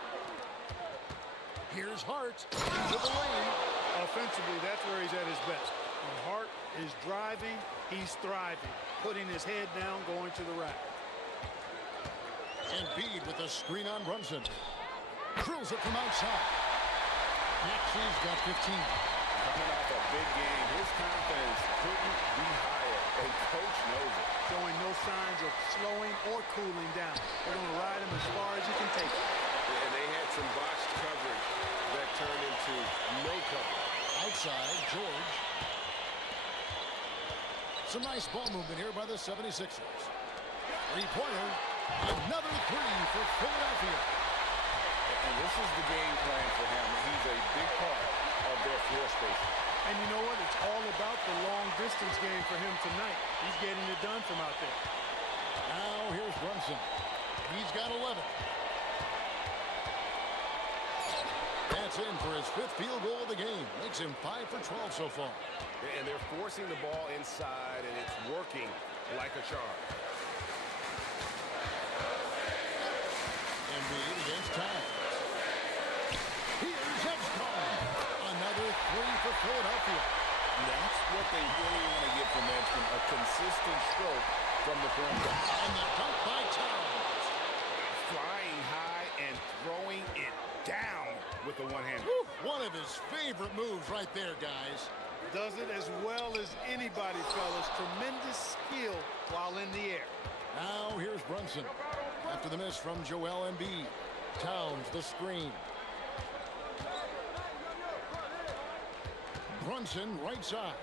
Here's Hart into the lane. Offensively, that's where he's at his best. When Hart is driving, he's thriving. Putting his head down, going to the rack. Embiid with a screen on Brunson. Drills it from outside. Maxi's got 15. Coming off a big game, his confidence couldn't be higher, and coach knows it. Showing no signs of slowing or cooling down. They're going to ride him as far as he can take it. And they had some botched coverage that turned into no coverage. Outside, George. Some nice ball movement here by the 76ers. Three-pointer. Another three for Philadelphia. And this is the game plan for him. He's a big part of their floor spacing. And you know what? It's all about the long-distance game for him tonight. He's getting it done from out there. Now here's Brunson. He's got 11. That's in for his 5th field goal of the game. Makes him 5 for 12 so far. And they're forcing the ball inside, and it's working like a charm. Embiid against Towns. Here's Edgecombe. Another three for Philadelphia. That's what they really want to get from Edgecombe, a consistent stroke from the perimeter. And the dunk by Towns. Flying high and throwing it down with the one-hand. One of his favorite moves right there, guys. Does it as well as anybody, fellas. Tremendous skill while in the air. Now here's Brunson. After the miss from Joel Embiid. Towns the screen. Brunson right side.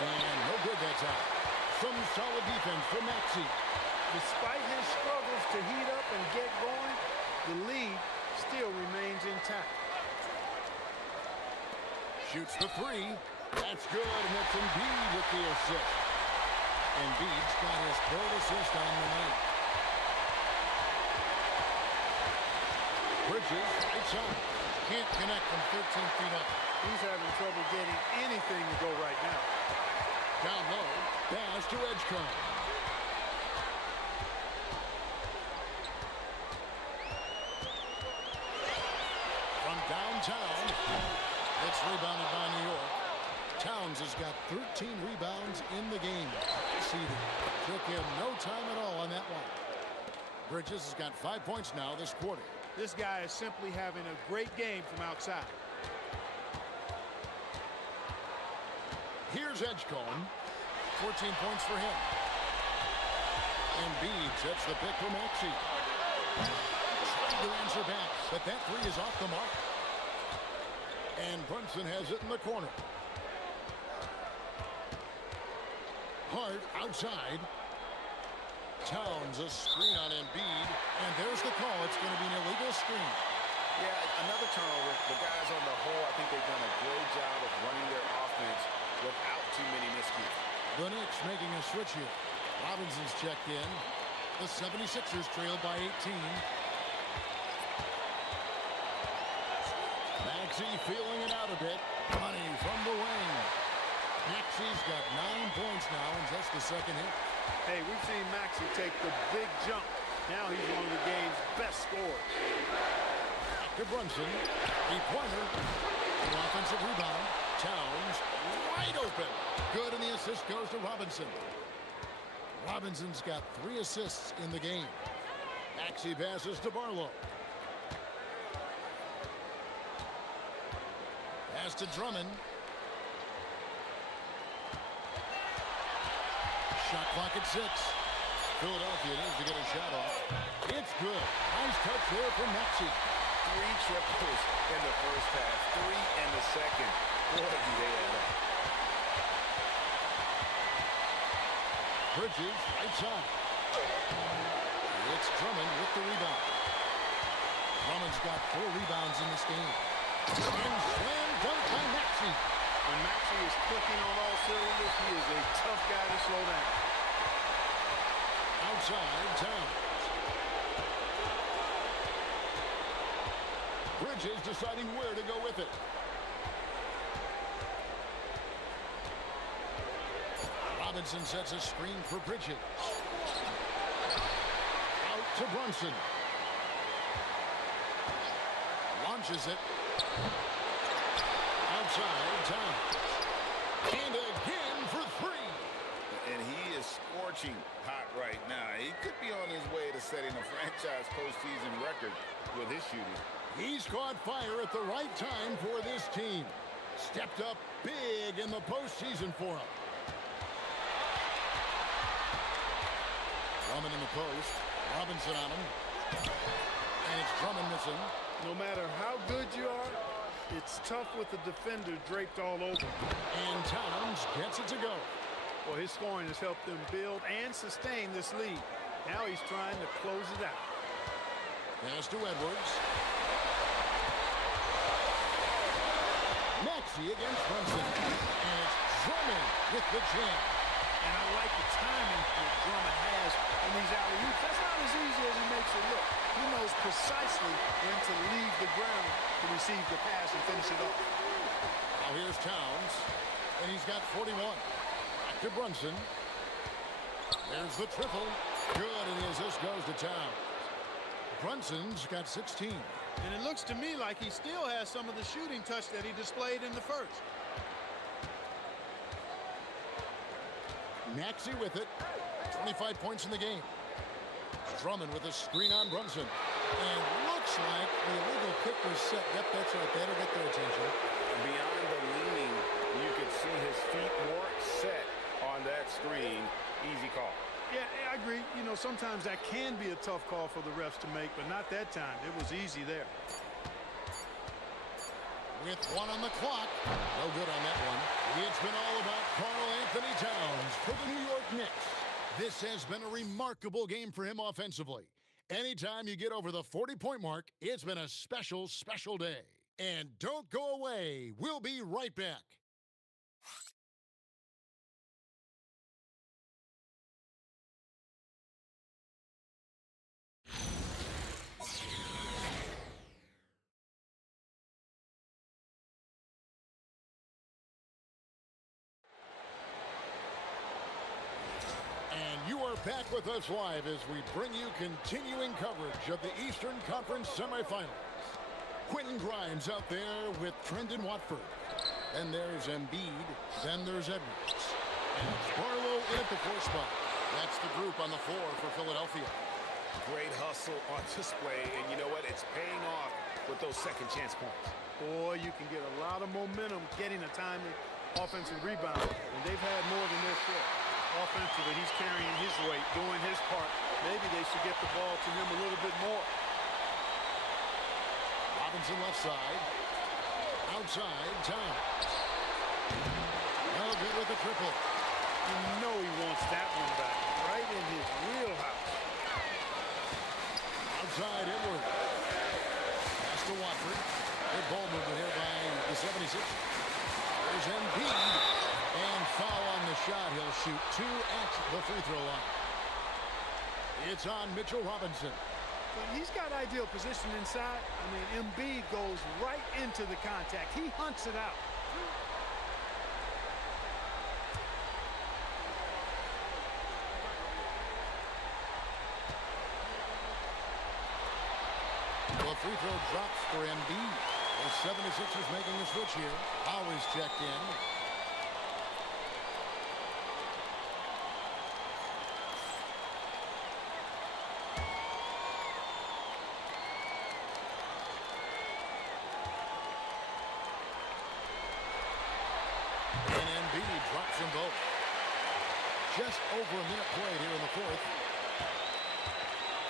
And no good that time. Some solid defense from Maxey. Despite his struggles to heat up and get going, the lead still remains intact. Shoots the three. That's good, and that's Embiid with the assist. Embiid's got his 3rd assist on the night. Bridges, right side. Can't connect from 13 feet up. He's having trouble getting anything to go right now. Down low, pass to Edgecombe. From downtown, it's rebounded by New York. Towns has got 13 rebounds in the game. Seeded. Took him no time at all on that one. Bridges has got 5 points now this quarter. This guy is simply having a great game from outside. Here's Edgecombe. 14 points for him. Embiid sets the pick for Maxey. Trying to answer back, but that three is off the mark. And Brunson has it in the corner. Hart outside. Towns a screen on Embiid. And there's the call. It's going to be an illegal screen. Yeah, another turnover. The guys on the whole, I think they've done a great job of running their offense without too many miscues. The Knicks making a switch here. Robinson's checked in. The 76ers trail by 18. Maxey feeling it out a bit. Money from the wing. Maxey's got 9 points now in just the second hit. Hey, we've seen Maxey take the big jump. Now he's one of the game's best scorers. To Brunson, three-pointer, an offensive rebound. Towns wide open. Good, and the assist goes to Robinson. Robinson's got 3 assists in the game. Maxey passes to Barlow. Pass to Drummond. Shot clock at 6. Philadelphia needs to get a shot off. It's good. Nice touch there from Maxey. 3 triples in the first half, 3 in the second. Boy, do they add up. Bridges, right side. It's Drummond with the rebound. Drummond's got 4 rebounds in this game. And slam dunk by Maxey. When Maxey is clicking on all cylinders, he is a tough guy to slow down. Outside, Towns. Bridges deciding where to go with it. Robinson sets a screen for Bridges. Out to Brunson. Launches it. Outside, Towns. And again for 3. and he is scorching hot right now. He could be on his way to setting a franchise postseason record with his shooting. He's caught fire at the right time for this team. Stepped up big in the postseason for him. Drummond in the post. Robinson on him. And it's Drummond missing. No matter how good you are, it's tough with the defender draped all over. And Towns gets it to go. Well, his scoring has helped them build and sustain this lead. Now he's trying to close it out. Pass to Edwards. Maxey against Brunson. And it's Drummond with the jam. And I like the timing that Drummond has in these alley-oops. That's not as easy as he makes it look. He knows precisely when to leave the ground to receive the pass and finish it off. Now here's Towns, and he's got 41. Back to Brunson. There's the triple. Good, and the assist goes to Towns. Brunson's got 16. And it looks to me like he still has some of the shooting touch that he displayed in the first. Maxey with it. 25 points in the game. Drummond with a screen on Brunson. And looks like the illegal kick was set. Yep, that's right. That'll get their attention. Beyond the leaning, you could see his feet more set on that screen. Easy call. Yeah, I agree. You know, sometimes that can be a tough call for the refs to make, but not that time. It was easy there. With one on the clock. No good on that one. It's been all about Karl Anthony Towns for the New York Knicks. This has been a remarkable game for him offensively. Anytime you get over the 40-point mark, it's been a special, special day. And don't go away. We'll be right back. You are back with us live as we bring you continuing coverage of the Eastern Conference semifinals. Quentin Grimes out there with Trendon Watford. Then there's Embiid. Then there's Edwards. And it's Barlow in at the 4 spot. That's the group on the floor for Philadelphia. Great hustle on display, and you know what? It's paying off with those second chance points. Boy, you can get a lot of momentum getting a timely offensive rebound, and they've had more than their share. Offensively, he's carrying his weight, doing his part. Maybe they should get the ball to him a little bit more. Robinson left side. Outside, Towns. No good with the triple. You know he wants that one back, right in his wheelhouse. Outside, Edwards. Pass to Watford. Good ball movement here by the 76ers. There's Embiid. And foul on the shot. He'll shoot 2 at the free throw line. It's on Mitchell Robinson. But he's got ideal position inside. I mean, Embiid goes right into the contact. He hunts it out. Well, free throw drops for Embiid. The 76ers making a switch here. Always checked in. Drops them both. Just over a minute played here in the 4th.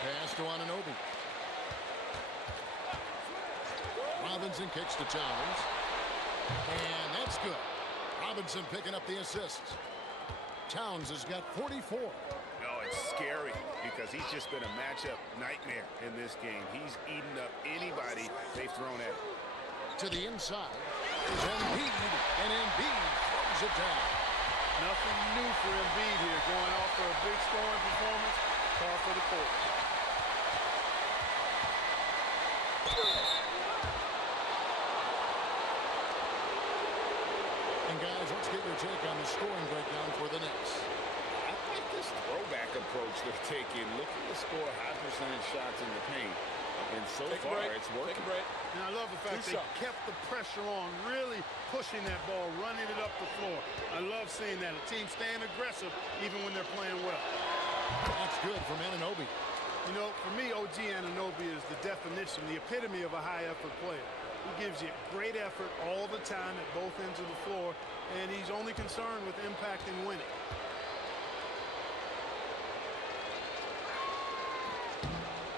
Pass to Anunoby. Robinson kicks to Towns. And that's good. Robinson picking up the assist. Towns has got 44. Oh, it's scary because he's just been a matchup nightmare in this game. He's eaten up anybody they've thrown at him. To the inside. There's Embiid. And Embiid throws it down. Nothing new for Embiid here, going off for a big scoring performance. Call for the court. And guys, let's get your take on the scoring breakdown for the Knicks. I like this throwback approach they're taking. Looking to score high percentage shots in the paint. And so Take a far, break. it's working. Take a break. And I love the fact Two they shots. kept the pressure on, really pushing that ball, running it up the floor. I love seeing that. A team staying aggressive even when they're playing well. That's good from Anunoby. You know, for me, OG Anunoby is the definition, the epitome of a high-effort player. He gives you great effort all the time at both ends of the floor, and he's only concerned with impact and winning.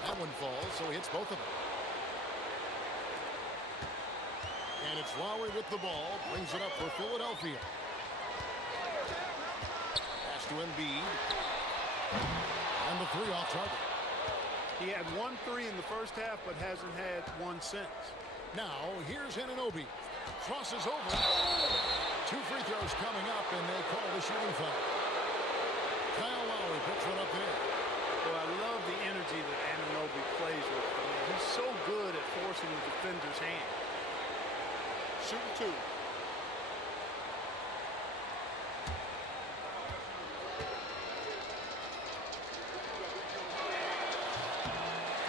That one falls, so he hits both of them. And it's Lowry with the ball, brings it up for Philadelphia. Pass to Embiid. And the three off target. He had 1 3 in the first half, but hasn't had one since. Now, here's Anunoby. Crosses over. 2 free throws coming up, and they call the shooting foul. Kyle Lowry puts one up there. Well, I love the energy that Anunoby plays with. I mean, he's so good at forcing the defender's hand. Shooting 2.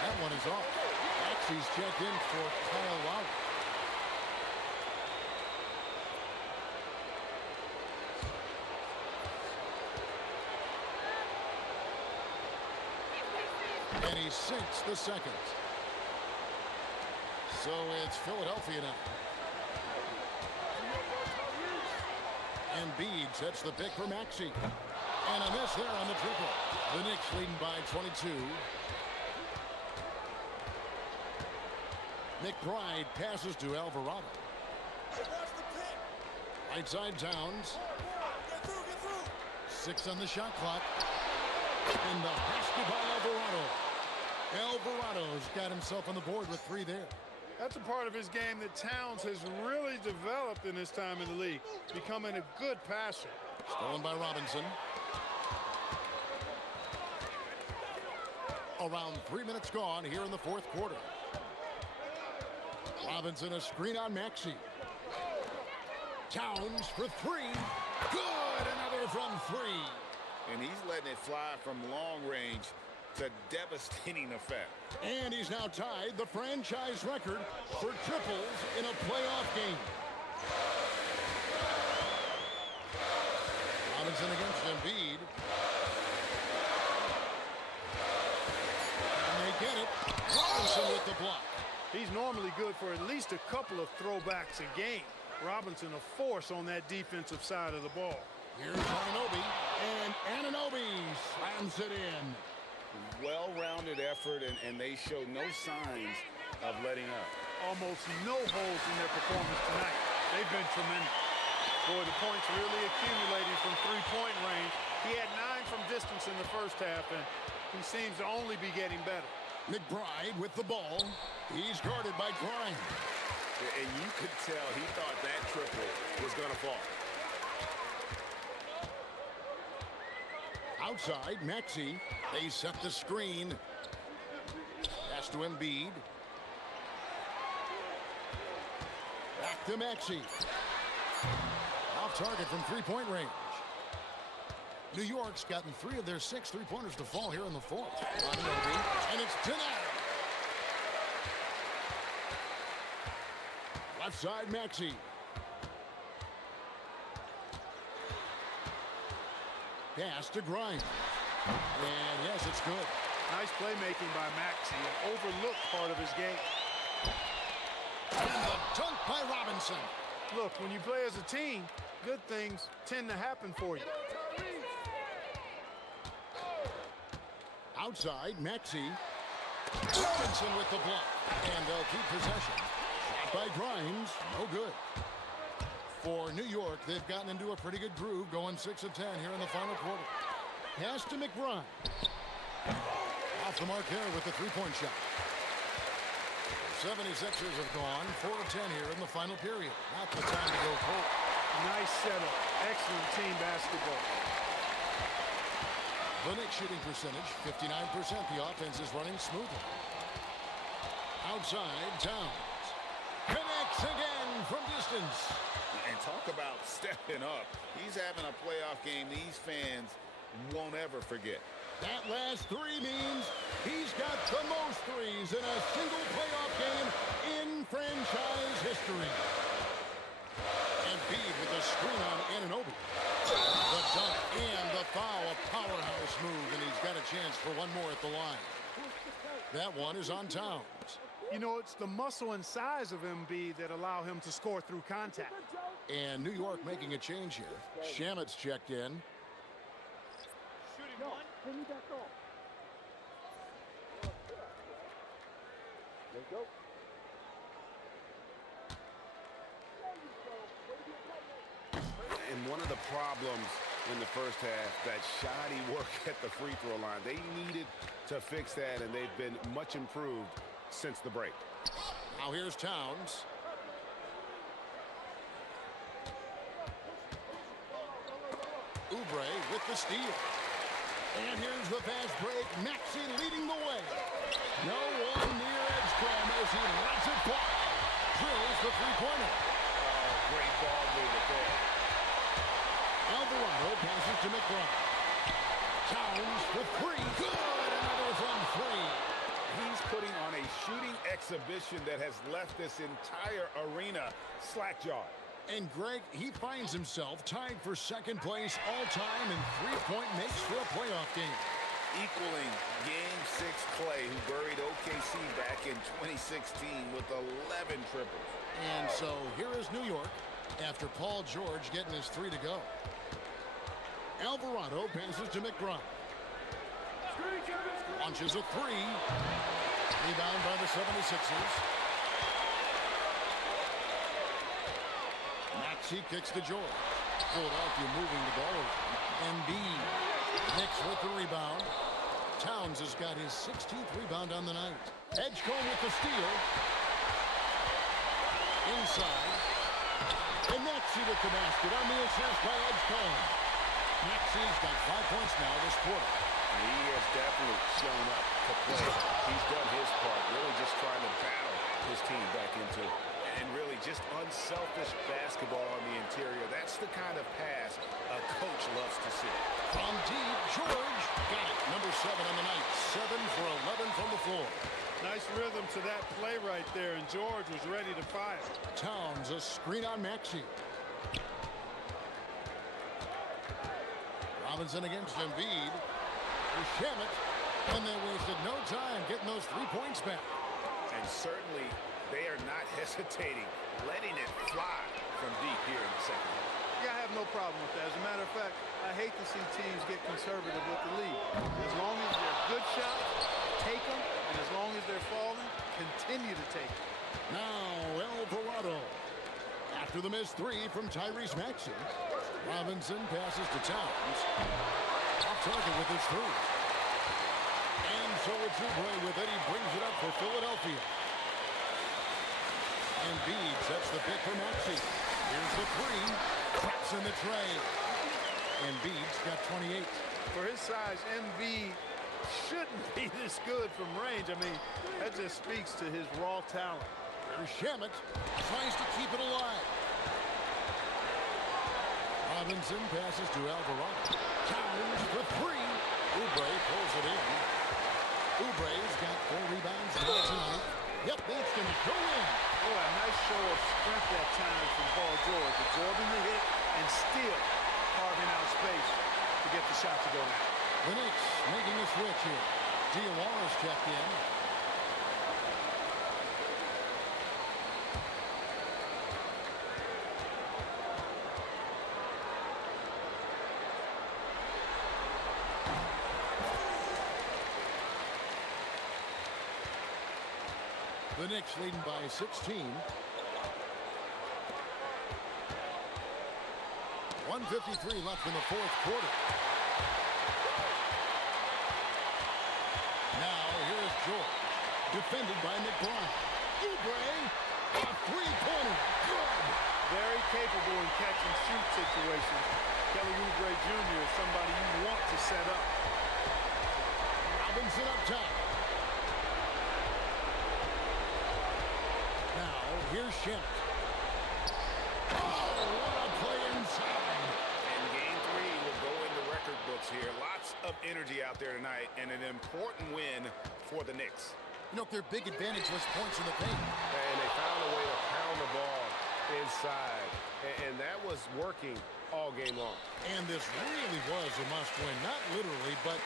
That one is off. Maxey's checked in for Kyle Lowry. And he sinks the second. So it's Philadelphia now. Embiid sets the pick for Maxey. And a miss there on the triple. The Knicks leading by 22. McBride passes to Alvarado. Right side Towns. 6 on the shot clock. And the basket by Alvarado. Alvarado's got himself on the board with 3 there. That's a part of his game that Towns has really developed in his time in the league, becoming a good passer. Stolen by Robinson. Around 3 minutes gone here in the fourth quarter. Robinson a screen on Maxey. Towns for 3. Good! Another from 3. And he's letting it fly from long range to devastating effect. And he's now tied the franchise record for triples in a playoff game. Robinson against Embiid. And they get it. Robinson with the block. He's normally good for at least a couple of throwbacks a game. Robinson a force on that defensive side of the ball. Here's Anunoby. And Anunoby slams it in. Well-rounded effort, and they show no signs of letting up. Almost no holes in their performance tonight. They've been tremendous. Boy, the points really accumulating from three-point range. He had 9 from distance in the first half, and he seems to only be getting better. McBride with the ball. He's guarded by Grimes. And you could tell he thought that triple was going to fall. Outside, Maxey. They set the screen. Pass to Embiid. Back to Maxey. Off target from three-point range. New York's gotten 3 of their 6 three-pointers to fall here in the fourth. And it's denied. Left side, Maxey. Pass to Grimes. And yes, it's good. Nice playmaking by Maxey, an overlooked part of his game. And the dunk by Robinson. Look, when you play as a team, good things tend to happen for you. Outside, Maxey. Robinson with the block. And they'll keep possession. Shot by Grimes. No good. For New York, they've gotten into a pretty good groove, going 6 of 10 here in the final quarter. Pass to McBride. Off the mark there with the three-point shot. 76ers have gone 4 of 10 here in the final period. Not the time to go cold. Nice setup. Excellent team basketball. The Knicks shooting percentage, 59%. The offense is running smoothly. Outside, Towns. Connects again from distance. And talk about stepping up. He's having a playoff game these fans won't ever forget. That last three means he's got the most threes in a single playoff game in franchise history. Embiid with a screen on Anunoby. The dunk and the foul, a powerhouse move, and he's got a chance for one more at the line. That one is on Towns. You know, it's the muscle and size of Embiid that allow him to score through contact. And New York making a change here. Shamet's checked in. And one of the problems in the first half, that shoddy work at the free throw line. They needed to fix that, and they've been much improved since the break. Now here's Towns. Oubre with the steal. And here's the fast break. Maxey leading the way. No one near edge cram as he lets it fly. Drills the three-pointer. Oh, great ball movement there. Alvarado passes to McBride. Towns for three. Good. Another from three. He's putting on a shooting exhibition that has left this entire arena slack-jawed. And Greg, he finds himself tied for second place all-time in three-point makes for a playoff game. Equaling Game 6 Clay, who buried OKC back in 2016 with 11 triples. And so here is New York after Paul George getting his three to go. Alvarado passes to McBride. Launches a three. Rebound by the 76ers. Maxey kicks to George. Philadelphia moving the ball around. Embiid. Knicks with the rebound. Towns has got his 16th rebound on the night. Edgecombe with the steal. Inside. And Maxey with the basket on the assist by Edgecombe. Maxey's got 5 points now this quarter. He has definitely shown up to play. He's done his part, really just trying to battle his team back into it. And really just unselfish basketball on the interior. That's the kind of pass a coach loves to see. From deep, George got it. Number 7 on the night. 7 for 11 from the floor. Nice rhythm to that play right there, and George was ready to fire. Towns, a screen on Maxey. Robinson against Embiid. Shamet, and they wasted no time getting those 3 points back. And certainly they are not hesitating, letting it fly from deep here in the second half. Yeah, I have no problem with that. As a matter of fact, I hate to see teams get conservative with the lead. As long as they're good shots, take them, and as long as they're falling, continue to take them. Now, Alvarado. After the missed three from Tyrese Maxey, Robinson passes to Towns. Off target with his three. And so it's Oubre with it. He brings it up for Philadelphia. Embiid sets the pick for Maxey. Here's the three. Traps in the tray. Embiid's got 28. For his size, Embiid shouldn't be this good from range. I mean, that just speaks to his raw talent. Here's Shamet. Tries to keep it alive. Robinson passes to Alvarado. Towns for three. Oubre pulls it in. Oubre's got 4 rebounds now tonight. Yep, that's going to go in. Oh, a nice show of strength that time from Paul George, absorbing the hit and still carving out space to get the shot to go in. The Knicks making a switch here. Diawara's checked in. The Knicks leading by 16. 1:53 left in the fourth quarter. Now here's George, defended by McBride. Oubre, a three-pointer. Good. Very capable in catch-and-shoot situations. Kelly Oubre Jr. is somebody you want to set up. Robinson up top. Now, here's Shamet. Oh, what a play inside. And Game 3 will go in the record electric books here. Lots of energy out there tonight, and an important win for the Knicks. You know, their big advantage was points in the paint. And they found a way to pound the ball inside. And that was working all game long. And this really was a must-win. Not literally, but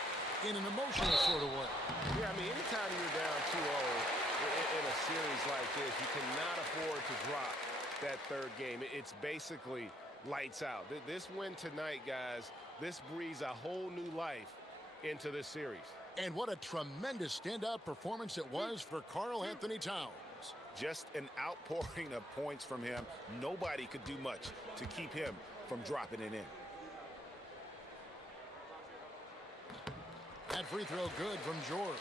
in an emotional sort of way. Yeah, I mean, anytime you're down 2-0 in a series like this, you cannot afford to drop that third game. It's basically lights out. This win tonight, guys, this breathes a whole new life into this series. And what a tremendous standout performance it was for Karl Anthony Towns. Just an outpouring of points from him. Nobody could do much to keep him from dropping it in. That free throw good from York.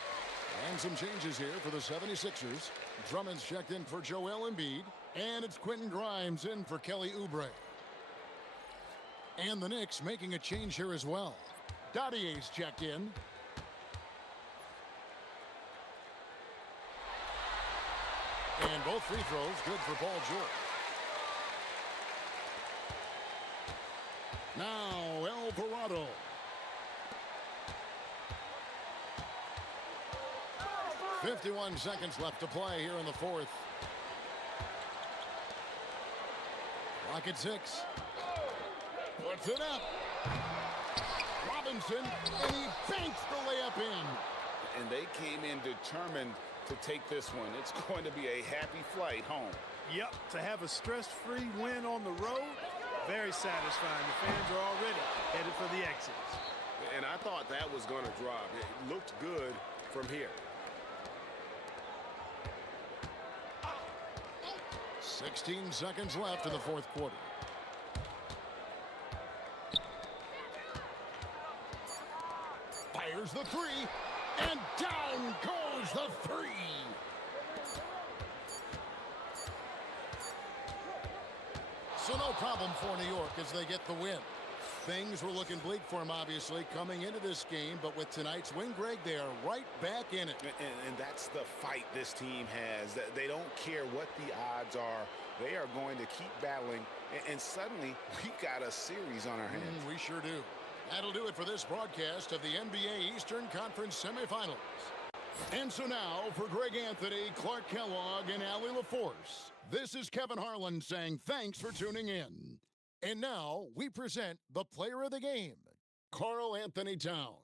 And some changes here for the 76ers. Drummond's checked in for Joel Embiid. And it's Quentin Grimes in for Kelly Oubre. And the Knicks making a change here as well. Dottier's checked in. And both free throws good for Paul George. Now Alvarado. .51 seconds left to play here in the fourth. Clock at 6. Puts it up. Robinson, and he banks the layup in. And they came in determined to take this one. It's going to be a happy flight home. Yep, to have a stress-free win on the road, very satisfying. The fans are already headed for the exits. And I thought that was going to drop. It looked good from here. 16 seconds left in the fourth quarter. Fires the three, and down goes the three. So no problem for New York as they get the win. Things were looking bleak for them, obviously, coming into this game. But with tonight's win, Greg, they are right back in it. And that's the fight this team has. They don't care what the odds are. They are going to keep battling. And suddenly, we've got a series on our hands. We sure do. That'll do it for this broadcast of the NBA Eastern Conference semifinals. And so now, for Greg Anthony, Clark Kellogg, and Allie LaForce, this is Kevin Harlan saying thanks for tuning in. And now, we present the player of the game, Karl Anthony Towns.